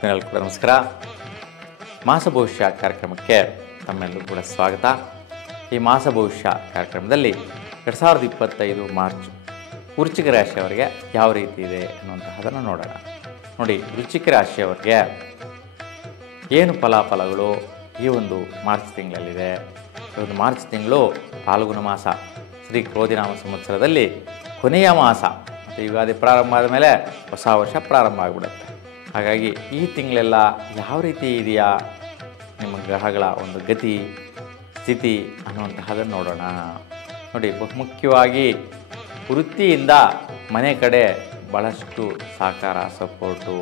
ಆತ್ಮೀಯರು ಕೂಡ ನಮಸ್ಕಾರ. ಮಾಸ ಭವಿಷ್ಯ ಕಾರ್ಯಕ್ರಮಕ್ಕೆ ತಮ್ಮೆಲ್ಲರೂ ಕೂಡ ಸ್ವಾಗತ. ಈ ಮಾಸ ಭವಿಷ್ಯ ಕಾರ್ಯಕ್ರಮದಲ್ಲಿ 2025 ಮಾರ್ಚ್ ವೃಶ್ಚಿಕ ರಾಶಿಯವರಿಗೆ ಯಾವ ರೀತಿ ಇದೆ ಅನ್ನುವಂತಹದನ್ನು ನೋಡೋಣ. ನೋಡಿ, ವೃಶ್ಚಿಕ ರಾಶಿಯವರಿಗೆ ಏನು ಫಲಾಫಲಗಳು ಈ ಒಂದು ಮಾರ್ಚ್ ತಿಂಗಳಲ್ಲಿದೆ. ಈ ಒಂದು ಮಾರ್ಚ್ ತಿಂಗಳು ಫಾಲ್ಗುಣ ಮಾಸ, ಶ್ರೀ ಕ್ರೋಧಿನಾಮ ಸಂವತ್ಸರದಲ್ಲಿ ಕೊನೆಯ ಮಾಸ. ಮತ್ತು ಯುಗಾದಿ ಪ್ರಾರಂಭ ಆದ ಮೇಲೆ ಹೊಸ ವರ್ಷ ಪ್ರಾರಂಭ ಆಗಿಬಿಡುತ್ತೆ. ಹಾಗಾಗಿ ಈ ತಿಂಗಳೆಲ್ಲ ಯಾವ ರೀತಿ ಇದೆಯಾ, ನಿಮ್ಮ ಗ್ರಹಗಳ ಒಂದು ಗತಿ ಸ್ಥಿತಿ ಅನ್ನುವಂತಹದನ್ನು ನೋಡೋಣ. ನೋಡಿ, ಬಹುಮುಖ್ಯವಾಗಿ ವೃತ್ತಿಯಿಂದ ಮನೆ ಕಡೆ ಭಾಳಷ್ಟು ಸಹಕಾರ, ಸಪೋರ್ಟು,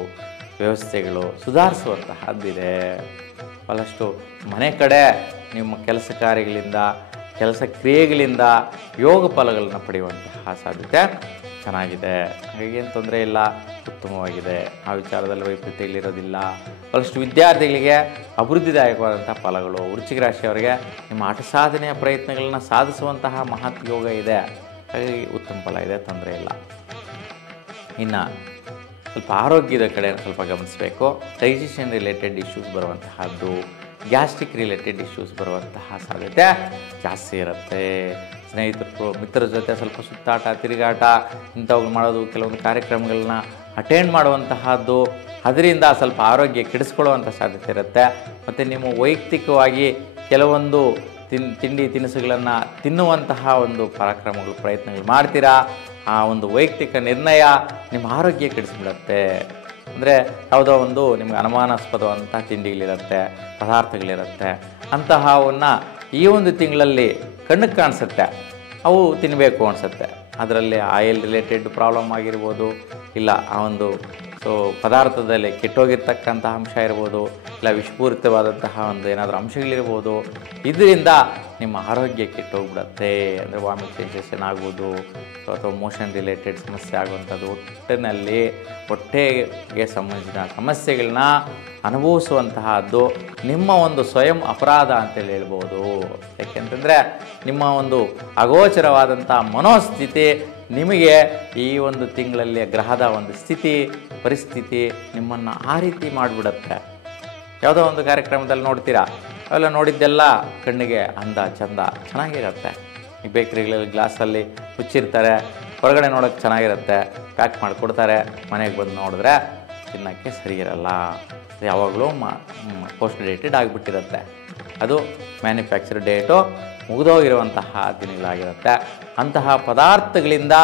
ವ್ಯವಸ್ಥೆಗಳು ಸುಧಾರಿಸುವಂತಹದ್ದಿದೆ. ಭಾಳಷ್ಟು ಮನೆ ಕಡೆ ನಿಮ್ಮ ಕೆಲಸ ಕಾರ್ಯಗಳಿಂದ, ಕೆಲಸ ಕ್ರಿಯೆಗಳಿಂದ ಯೋಗ ಫಲಗಳನ್ನು ಪಡೆಯುವಂತಹ ಸಾಧ್ಯತೆ ಚೆನ್ನಾಗಿದೆ. ಹಾಗಾಗಿ ಏನು ತೊಂದರೆ ಇಲ್ಲ, ಉತ್ತಮವಾಗಿದೆ. ಆ ವಿಚಾರದಲ್ಲಿ ವೈಪರೀತ್ಯಗಳಿರೋದಿಲ್ಲ. ಭಾಳಷ್ಟು ವಿದ್ಯಾರ್ಥಿಗಳಿಗೆ ಅಭಿವೃದ್ಧಿದಾಯಕವಾದಂಥ ಫಲಗಳು. ವೃಶ್ಚಿಕ ರಾಶಿಯವರಿಗೆ ನಿಮ್ಮ ಆಟ ಸಾಧನೆಯ ಪ್ರಯತ್ನಗಳನ್ನು ಸಾಧಿಸುವಂತಹ ಮಹತ್ ಯೋಗ ಇದೆ. ಹಾಗಾಗಿ ಉತ್ತಮ ಫಲ ಇದೆ, ತೊಂದರೆ ಇಲ್ಲ. ಇನ್ನು ಸ್ವಲ್ಪ ಆರೋಗ್ಯದ ಕಡೆ ಸ್ವಲ್ಪ ಗಮನಿಸಬೇಕು. ಡೈಜೆಷನ್ ರಿಲೇಟೆಡ್ ಇಶ್ಯೂಸ್ ಬರುವಂತಹದ್ದು, ಗ್ಯಾಸ್ಟ್ರಿಕ್ ರಿಲೇಟೆಡ್ ಇಶ್ಯೂಸ್ ಬರುವಂತಹ ಸಾಧ್ಯತೆ ಜಾಸ್ತಿ ಇರುತ್ತೆ. ಸ್ನೇಹಿತರು ಮಿತ್ರರ ಜೊತೆ ಸ್ವಲ್ಪ ಸುತ್ತಾಟ, ತಿರುಗಾಟ ಇಂಥವುಗಳು ಮಾಡೋದು, ಕೆಲವೊಂದು ಕಾರ್ಯಕ್ರಮಗಳನ್ನ ಅಟೆಂಡ್ ಮಾಡುವಂತಹದ್ದು, ಅದರಿಂದ ಸ್ವಲ್ಪ ಆರೋಗ್ಯ ಕೆಡಿಸ್ಕೊಳ್ಳುವಂಥ ಸಾಧ್ಯತೆ ಇರುತ್ತೆ. ಮತ್ತು ನಿಮ್ಮ ವೈಯಕ್ತಿಕವಾಗಿ ಕೆಲವೊಂದು ತಿಂಡಿ ತಿನಿಸುಗಳನ್ನು ತಿನ್ನುವಂತಹ ಒಂದು ಪರಾಕ್ರಮಗಳು, ಪ್ರಯತ್ನಗಳು ಮಾಡ್ತೀರಾ. ಆ ಒಂದು ವೈಯಕ್ತಿಕ ನಿರ್ಣಯ ನಿಮ್ಮ ಆರೋಗ್ಯ ಕೆಡಿಸ್ಬಿಡುತ್ತೆ. ಅಂದರೆ ಯಾವುದೋ ಒಂದು ನಿಮ್ಗೆ ಅನುಮಾನಾಸ್ಪದವಂಥ ತಿಂಡಿಗಳಿರುತ್ತೆ, ಪದಾರ್ಥಗಳಿರುತ್ತೆ. ಅಂತಹವನ್ನು ಈ ಒಂದು ತಿಂಗಳಲ್ಲಿ ಕಣ್ಣಿಗೆ ಕಾಣಿಸುತ್ತೆ, ಅವು ತಿನ್ನಬೇಕು ಅನಿಸುತ್ತೆ. ಅದರಲ್ಲಿ ಆಯಿಲ್ ರಿಲೇಟೆಡ್ ಪ್ರಾಬ್ಲಮ್ ಆಗಿರ್ಬೋದು, ಇಲ್ಲ ಆ ಒಂದು ಪದಾರ್ಥದಲ್ಲಿ ಕೆಟ್ಟೋಗಿರ್ತಕ್ಕಂತಹ ಅಂಶ ಇರ್ಬೋದು, ಇಲ್ಲ ವಿಷಪೂರಿತವಾದಂತಹ ಒಂದು ಏನಾದರೂ ಅಂಶಗಳಿರ್ಬೋದು. ಇದರಿಂದ ನಿಮ್ಮ ಆರೋಗ್ಯ ಕೆಟ್ಟೋಗ್ಬಿಡುತ್ತೆ. ಅಂದರೆ ವಾಮಿಟ್ ಸೆನ್ಸೇಷನ್ ಆಗುವುದು, ಅಥವಾ ಮೋಷನ್ ರಿಲೇಟೆಡ್ ಸಮಸ್ಯೆ ಆಗುವಂಥದ್ದು, ಹೊಟ್ಟೆನಲ್ಲಿ ಹೊಟ್ಟೆಗೆ ಸಂಬಂಧಿಸಿದ ಸಮಸ್ಯೆಗಳನ್ನ ಅನುಭವಿಸುವಂತಹದ್ದು ನಿಮ್ಮ ಒಂದು ಸ್ವಯಂ ಅಪರಾಧ ಅಂತೇಳಿ ಹೇಳ್ಬೋದು. ಯಾಕೆಂತಂದರೆ ನಿಮ್ಮ ಒಂದು ಅಗೋಚರವಾದಂಥ ಮನೋಸ್ಥಿತಿ ನಿಮಗೆ ಈ ಒಂದು ತಿಂಗಳಲ್ಲಿ ಗ್ರಹದ ಒಂದು ಸ್ಥಿತಿ ಪರಿಸ್ಥಿತಿ ನಿಮ್ಮನ್ನು ಆ ರೀತಿ ಮಾಡಿಬಿಡುತ್ತೆ. ಯಾವುದೋ ಒಂದು ಕಾರ್ಯಕ್ರಮದಲ್ಲಿ ನೋಡ್ತೀರಾ, ಅವೆಲ್ಲ ನೋಡಿದ್ದೆಲ್ಲ ಕಣ್ಣಿಗೆ ಅಂದ ಚಂದ ಚೆನ್ನಾಗಿರುತ್ತೆ. ಈ ಬೇಕ್ರಿಗಳಲ್ಲಿ ಗ್ಲಾಸಲ್ಲಿ ಮುಚ್ಚಿರ್ತಾರೆ, ಹೊರಗಡೆ ನೋಡೋಕ್ಕೆ ಚೆನ್ನಾಗಿರುತ್ತೆ, ಪ್ಯಾಕ್ ಮಾಡಿಕೊಡ್ತಾರೆ. ಮನೆಗೆ ಬಂದು ನೋಡಿದ್ರೆ ತಿನ್ನೋಕ್ಕೆ ಸರಿ ಇರಲ್ಲ. ಯಾವಾಗಲೂ ಪೋಸ್ಟ್ ಡೇಟೆಡ್ ಆಗಿಬಿಟ್ಟಿರುತ್ತೆ. ಅದು ಮ್ಯಾನುಫ್ಯಾಕ್ಚರ್ ಡೇಟು ಮುಗಿದೋಗಿರುವಂತಹ ದಿನಗಳಾಗಿರುತ್ತೆ. ಅಂತಹ ಪದಾರ್ಥಗಳಿಂದ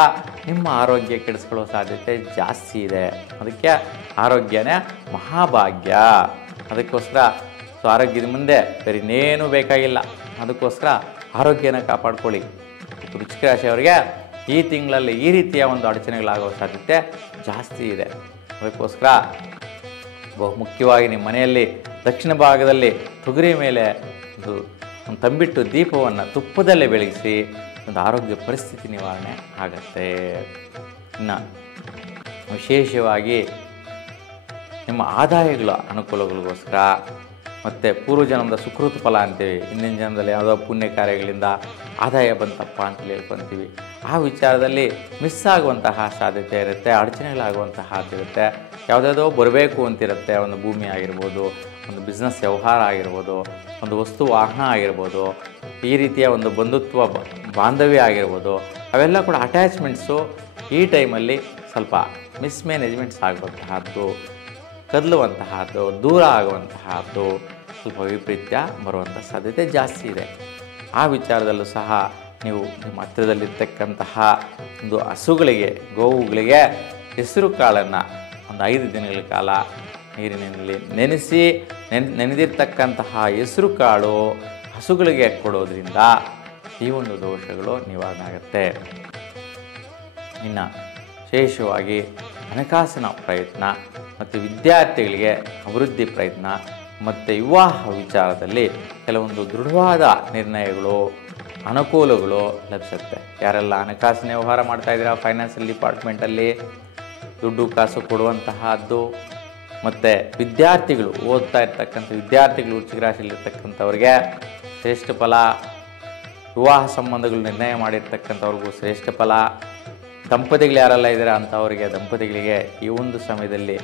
ನಿಮ್ಮ ಆರೋಗ್ಯ ಕೆಡಿಸ್ಕೊಳ್ಳೋ ಸಾಧ್ಯತೆ ಜಾಸ್ತಿ ಇದೆ. ಅದಕ್ಕೆ ಆರೋಗ್ಯನೇ ಮಹಾಭಾಗ್ಯ. ಅದಕ್ಕೋಸ್ಕರ ಆರೋಗ್ಯದ ಮುಂದೆ ಬೇರೆ ಇನ್ನೇನೂ ಬೇಕಾಗಿಲ್ಲ. ಅದಕ್ಕೋಸ್ಕರ ಆರೋಗ್ಯನ ಕಾಪಾಡ್ಕೊಳ್ಳಿ. ವೃಶ್ಚಿಕ ರಾಶಿಯವರಿಗೆ ಈ ತಿಂಗಳಲ್ಲಿ ಈ ರೀತಿಯ ಒಂದು ಅಡಚಣೆಗಳಾಗುವ ಸಾಧ್ಯತೆ ಜಾಸ್ತಿ ಇದೆ. ಅದಕ್ಕೋಸ್ಕರ ಬಹುಮುಖ್ಯವಾಗಿ ನಿಮ್ಮ ಮನೆಯಲ್ಲಿ ದಕ್ಷಿಣ ಭಾಗದಲ್ಲಿ ತೊಗರಿ ಮೇಲೆ ಒಂದು ತಂಬಿಟ್ಟು ದೀಪವನ್ನು ತುಪ್ಪದಲ್ಲೇ ಬೆಳಗಿಸಿ ಒಂದು ಆರೋಗ್ಯ ಪರಿಸ್ಥಿತಿ ನಿವಾರಣೆ ಆಗುತ್ತೆ. ಇನ್ನು ವಿಶೇಷವಾಗಿ ನಿಮ್ಮ ಆದಾಯಗಳ ಅನುಕೂಲಗಳಿಗೋಸ್ಕರ ಮತ್ತು ಪೂರ್ವಜನ್ಮದ ಸುಕೃತ ಫಲ ಅಂತೀವಿ. ಹಿಂದಿನ ಜನ್ಮದಲ್ಲಿ ಯಾವುದೋ ಪುಣ್ಯ ಕಾರ್ಯಗಳಿಂದ ಆದಾಯ ಬಂತಪ್ಪ ಅಂತೇಳಿ ಹೇಳ್ಕೊತೀವಿ. ಆ ವಿಚಾರದಲ್ಲಿ ಮಿಸ್ ಆಗುವಂತಹ ಸಾಧ್ಯತೆ ಇರುತ್ತೆ, ಅಡಚಣೆಗಳಾಗುವಂತಹದ್ದಿರುತ್ತೆ. ಯಾವುದಾದ್ರೂ ಬರಬೇಕು ಅಂತಿರುತ್ತೆ. ಒಂದು ಭೂಮಿ ಆಗಿರ್ಬೋದು, ಒಂದು ಬಿಸ್ನೆಸ್ ವ್ಯವಹಾರ ಆಗಿರ್ಬೋದು, ಒಂದು ವಸ್ತು ವಾಹನ ಆಗಿರ್ಬೋದು, ಈ ರೀತಿಯ ಒಂದು ಬಂಧುತ್ವ ಬಾಂಧವ್ಯ ಆಗಿರ್ಬೋದು. ಅವೆಲ್ಲ ಕೂಡ ಅಟ್ಯಾಚ್ಮೆಂಟ್ಸು ಈ ಟೈಮಲ್ಲಿ ಸ್ವಲ್ಪ ಮಿಸ್ಮ್ಯಾನೇಜ್ಮೆಂಟ್ಸ್ ಆಗುವಂತಹದ್ದು, ಕದಲುವಂತಹದ್ದು, ದೂರ ಆಗುವಂತಹದ್ದು, ಸ್ವಲ್ಪ ವೈಪರೀತ್ಯ ಬರುವಂಥ ಸಾಧ್ಯತೆ ಜಾಸ್ತಿ ಇದೆ. ಆ ವಿಚಾರದಲ್ಲೂ ಸಹ ನೀವು ನಿಮ್ಮ ಹತ್ತಿರದಲ್ಲಿರ್ತಕ್ಕಂತಹ ಒಂದು ಹಸುಗಳಿಗೆ, ಗೋವುಗಳಿಗೆ ಹೆಸರು ಕಾಳನ್ನು ಒಂದು 5 ದಿನಗಳ ಕಾಲ ನೀರಿನಲ್ಲಿ ನೆನೆಸಿ ನೆನೆದಿರ್ತಕ್ಕಂತಹ ಹೆಸರು ಕಾಳು ಹಸುಗಳಿಗೆ ಕೊಡೋದ್ರಿಂದ ಈ ಒಂದು ದೋಷಗಳು ನಿವಾರಣೆ ಆಗುತ್ತೆ. ಇನ್ನು ವಿಶೇಷವಾಗಿ ಹಣಕಾಸಿನ ಪ್ರಯತ್ನ ಮತ್ತು ವಿದ್ಯಾರ್ಥಿಗಳಿಗೆ ಅಭಿವೃದ್ಧಿ ಪ್ರಯತ್ನ ಮತ್ತು ವಿವಾಹ ವಿಚಾರದಲ್ಲಿ ಕೆಲವೊಂದು ದೃಢವಾದ ನಿರ್ಣಯಗಳು, ಅನುಕೂಲಗಳು ಲಭಿಸುತ್ತೆ. ಯಾರೆಲ್ಲ ಹಣಕಾಸಿನ ವ್ಯವಹಾರ ಮಾಡ್ತಾಯಿದ್ದೀರಾ, ಫೈನಾನ್ಷಿಯಲ್ ಡಿಪಾರ್ಟ್ಮೆಂಟಲ್ಲಿ ದುಡ್ಡು ಕಾಸು ಕೊಡುವಂತಹದ್ದು, ಮತ್ತು ವಿದ್ಯಾರ್ಥಿಗಳು ಓದ್ತಾ ಇರ್ತಕ್ಕಂಥ ವಿದ್ಯಾರ್ಥಿಗಳು, ವೃಶ್ಚಿಕ ರಾಶಿಯಲ್ಲಿರ್ತಕ್ಕಂಥವ್ರಿಗೆ ಶ್ರೇಷ್ಠ ಫಲ. ವಿವಾಹ ಸಂಬಂಧಗಳು ನಿರ್ಣಯ ಮಾಡಿರ್ತಕ್ಕಂಥವ್ರಿಗೂ ಶ್ರೇಷ್ಠ ಫಲ. ದಂಪತಿಗಳು ಯಾರೆಲ್ಲ ಇದ್ದಾರೆ ಅಂಥವರಿಗೆ ದಂಪತಿಗಳಿಗೆ ಈ ಒಂದು ಸಮಯದಲ್ಲಿ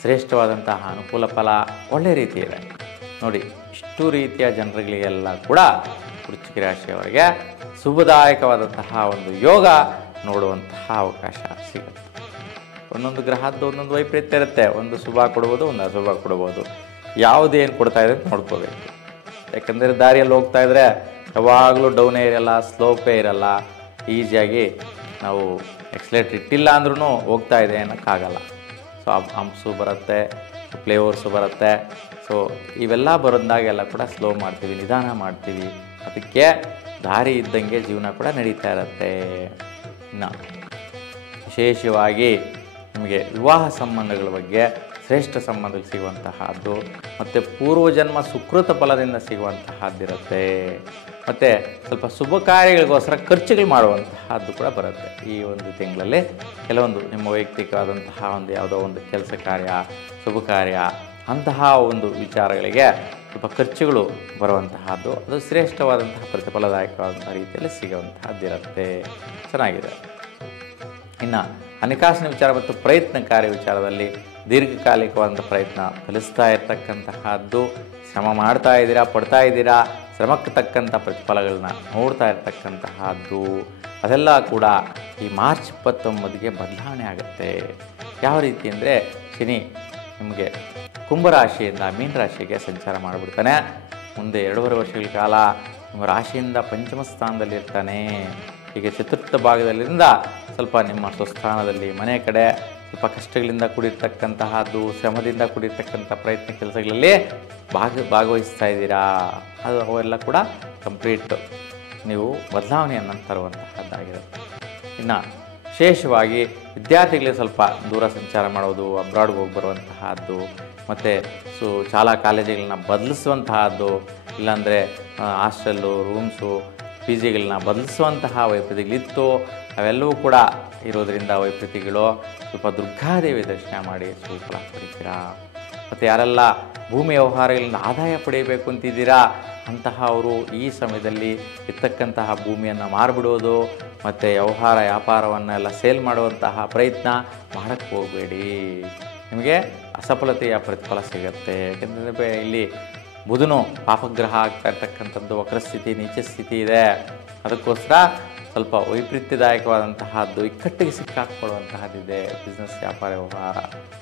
ಶ್ರೇಷ್ಠವಾದಂತಹ ಅನುಕೂಲ ಫಲ ಒಳ್ಳೆಯ ರೀತಿ ಇದೆ ನೋಡಿ. ಇಷ್ಟು ರೀತಿಯ ಜನರುಗಳಿಗೆಲ್ಲ ಕೂಡ ವೃಶ್ಚಿಕ ರಾಶಿಯವರಿಗೆ ಶುಭದಾಯಕವಾದಂತಹ ಒಂದು ಯೋಗ ನೋಡುವಂತಹ ಅವಕಾಶ ಸಿಗುತ್ತೆ. ಒಂದೊಂದು ಗ್ರಹದ್ದು ಒಂದೊಂದು ವೈಪರೀತ್ಯ ಇರುತ್ತೆ. ಒಂದು ಶುಭ ಕೊಡ್ಬೋದು, ಒಂದು ಅಶುಭ ಕೊಡ್ಬೋದು. ಯಾವುದೇನು ಕೊಡ್ತಾ ಇದೆ ಅಂತ ನೋಡ್ಕೋಬೇಕು. ಯಾಕಂದರೆ ದಾರಿಯಲ್ಲಿ ಹೋಗ್ತಾ ಇದ್ದರೆ ಯಾವಾಗಲೂ ಡೌನೇ ಇರಲ್ಲ, ಸ್ಲೋಪೇ ಇರಲ್ಲ. ಈಸಿಯಾಗಿ ನಾವು ಎಕ್ಸ್ಲೇಟರ್ ಇಟ್ಟಿಲ್ಲ ಅಂದ್ರೂ ಹೋಗ್ತಾ ಇದೆ ಅನ್ನೋಕ್ಕಾಗಲ್ಲ. ಸೊ ಹಂಪ್ಸು ಬರುತ್ತೆ, ಫ್ಲೇವರ್ಸು ಬರುತ್ತೆ. ಸೊ ಇವೆಲ್ಲ ಬರೋದಾಗೆಲ್ಲ ಕೂಡ ಸ್ಲೋ ಮಾಡ್ತೀವಿ, ನಿಧಾನ ಮಾಡ್ತೀವಿ. ಅದಕ್ಕೆ ದಾರಿ ಇದ್ದಂಗೆ ಜೀವನ ಕೂಡ ನಡೀತಾ ಇರುತ್ತೆ. ಇನ್ನು ವಿಶೇಷವಾಗಿ ನಿಮಗೆ ವಿವಾಹ ಸಂಬಂಧಗಳ ಬಗ್ಗೆ ಶ್ರೇಷ್ಠ ಸಂಬಂಧಗಳು ಸಿಗುವಂತಹದ್ದು ಮತ್ತು ಪೂರ್ವಜನ್ಮ ಸುಕೃತ ಫಲದಿಂದ ಸಿಗುವಂತಹದ್ದಿರುತ್ತೆ. ಮತ್ತು ಸ್ವಲ್ಪ ಶುಭ ಕಾರ್ಯಗಳಿಗೋಸ್ಕರ ಖರ್ಚುಗಳು ಮಾಡುವಂತಹದ್ದು ಕೂಡ ಬರುತ್ತೆ. ಈ ಒಂದು ತಿಂಗಳಲ್ಲಿ ಕೆಲವೊಂದು ನಿಮ್ಮ ವೈಯಕ್ತಿಕವಾದಂತಹ ಒಂದು ಯಾವುದೋ ಒಂದು ಕೆಲಸ ಕಾರ್ಯ, ಶುಭ ಕಾರ್ಯ ಅಂತಹ ಒಂದು ವಿಚಾರಗಳಿಗೆ ಸ್ವಲ್ಪ ಖರ್ಚುಗಳು ಬರುವಂತಹದ್ದು, ಅದು ಶ್ರೇಷ್ಠವಾದಂತಹ ಪ್ರತಿಫಲದಾಯಕವಾದಂಥ ರೀತಿಯಲ್ಲಿ ಸಿಗುವಂತಹದ್ದಿರುತ್ತೆ. ಚೆನ್ನಾಗಿದೆ. ಇನ್ನು ಹಣಕಾಸಿನ ವಿಚಾರ ಮತ್ತು ಪ್ರಯತ್ನಕಾರಿ ವಿಚಾರದಲ್ಲಿ ದೀರ್ಘಕಾಲಿಕವಾದಂಥ ಪ್ರಯತ್ನ ಫಲಿಸ್ತಾ ಇರ್ತಕ್ಕಂತಹದ್ದು. ಶ್ರಮ ಮಾಡ್ತಾ ಇದ್ದೀರಾ, ಪಡ್ತಾ ಇದ್ದೀರಾ, ಶ್ರಮಕ್ಕೆ ತಕ್ಕಂಥ ಪ್ರತಿಫಲಗಳನ್ನ ನೋಡ್ತಾ ಇರ್ತಕ್ಕಂತಹದ್ದು. ಅದೆಲ್ಲ ಕೂಡ ಈ ಮಾರ್ಚ್ 29ಗೆ ಬದಲಾವಣೆ ಆಗುತ್ತೆ. ಯಾವ ರೀತಿ ಅಂದರೆ ಶನಿ ನಿಮಗೆ ಕುಂಭರಾಶಿಯಿಂದ ಮೀನರಾಶಿಗೆ ಸಂಚಾರ ಮಾಡಿಬಿಡ್ತಾನೆ. ಮುಂದೆ 2.5 ವರ್ಷಗಳ ಕಾಲ ನಿಮ್ಮ ರಾಶಿಯಿಂದ ಪಂಚಮ ಸ್ಥಾನದಲ್ಲಿರ್ತಾನೆ. ಹೀಗೆ ಚತುರ್ಥ ಭಾಗದಲ್ಲಿಂದ ಸ್ವಲ್ಪ ನಿಮ್ಮ ಸ್ವಸ್ಥಾನದಲ್ಲಿ ಮನೆ ಕಡೆ ಸ್ವಲ್ಪ ಕಷ್ಟಗಳಿಂದ ಕೂಡಿರ್ತಕ್ಕಂತಹದ್ದು, ಶ್ರಮದಿಂದ ಕೂಡಿರ್ತಕ್ಕಂಥ ಪ್ರಯತ್ನ ಕೆಲಸಗಳಲ್ಲಿ ಭಾಗವಹಿಸ್ತಾ ಇದ್ದೀರಾ. ಅದು ಅವೆಲ್ಲ ಕೂಡ ಕಂಪ್ಲೀಟ್ ನೀವು ಬದಲಾವಣೆಯನ್ನು ತರುವಂತಹದ್ದಾಗಿರುತ್ತೆ. ಇನ್ನು ವಿಶೇಷವಾಗಿ ವಿದ್ಯಾರ್ಥಿಗಳಿಗೆ ಸ್ವಲ್ಪ ದೂರ ಸಂಚಾರ ಮಾಡೋದು, ಅಬ್ರಾಡ್ಗೆ ಹೋಗಿ ಬರುವಂತಹದ್ದು, ಮತ್ತು ಶಾಲಾ ಕಾಲೇಜುಗಳನ್ನ ಬದಲಿಸುವಂತಹದ್ದು, ಇಲ್ಲಾಂದರೆ ಹಾಸ್ಟೆಲ್ಲು, ರೂಮ್ಸು, ಪಿ ಜಿಗಳನ್ನ ಬದಲಿಸುವಂತಹ ವೈಪರೀತಿಗಳಿತ್ತು. ಅವೆಲ್ಲವೂ ಕೂಡ ಇರೋದರಿಂದ ವೈಪರೀತಿಗಳು ಸ್ವಲ್ಪ ದುರ್ಗಾದೇವಿ ದರ್ಶನ ಮಾಡಿ ಸುಫಲ ಪಡಿತೀರಾ. ಮತ್ತು ಯಾರೆಲ್ಲ ಭೂಮಿ ವ್ಯವಹಾರಗಳಿಂದ ಆದಾಯ ಪಡೆಯಬೇಕು ಅಂತಿದ್ದೀರಾ ಅಂತಹ ಅವರು ಈ ಸಮಯದಲ್ಲಿ ಇರ್ತಕ್ಕಂತಹ ಭೂಮಿಯನ್ನು ಮಾರಿಬಿಡೋದು ಮತ್ತು ವ್ಯಾಪಾರವನ್ನೆಲ್ಲ ಸೇಲ್ ಮಾಡುವಂತಹ ಪ್ರಯತ್ನ ಮಾಡೋಕ್ಕೆ ಹೋಗಬೇಡಿ. ನಿಮಗೆ ಅಸಫಲತೆಯ ಪ್ರತಿಫಲ ಸಿಗುತ್ತೆ. ಯಾಕೆಂದರೆ ಇಲ್ಲಿ ಬುಧನು ಪಾಪಗ್ರಹ ಆಗ್ತಾ ಇರ್ತಕ್ಕಂಥದ್ದು, ವಕ್ರಸ್ಥಿತಿ, ನೀಚ ಸ್ಥಿತಿ ಇದೆ. ಅದಕ್ಕೋಸ್ಕರ ಸ್ವಲ್ಪ ವೈಪರೀತ್ಯದಾಯಕವಾದಂತಹದ್ದು, ಇಕ್ಕಟ್ಟಿಗೆ ಸಿಕ್ಕಾಕ್ಕೊಳ್ಳುವಂತಹದ್ದಿದೆ ಬಿಸ್ನೆಸ್, ವ್ಯಾಪಾರ,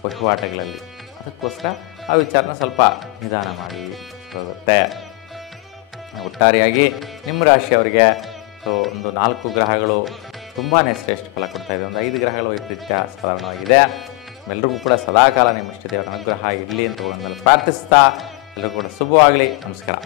ವಹಿವಾಟುಗಳಲ್ಲಿ. ಅದಕ್ಕೋಸ್ಕರ ಆ ವಿಚಾರನ ಸ್ವಲ್ಪ ನಿಧಾನ ಮಾಡಿ ಹೋಗುತ್ತೆ. ಒಟ್ಟಾರೆಯಾಗಿ ನಿಮ್ಮ ರಾಶಿಯವರಿಗೆ ಒಂದು 4 ಗ್ರಹಗಳು ತುಂಬಾ ಶ್ರೇಷ್ಠ ಫಲ ಕೊಡ್ತಾ ಇದೆ. ಒಂದು 5 ಗ್ರಹಗಳ ವೈಪರೀತ್ಯ ಸಾಧಾರಣವಾಗಿದೆ. ಎಲ್ಲರಿಗೂ ಕೂಡ ಸದಾಕಾಲ ನಿಮ್ಮ ಇಷ್ಟ ದೇವರ ಅನುಗ್ರಹ ಇರಲಿ ಅಂತ ಪ್ರಾರ್ಥಿಸ್ತಾ ಎಲ್ಲರಿಗೂ ಕೂಡ ಶುಭವಾಗಲಿ. ನಮಸ್ಕಾರ.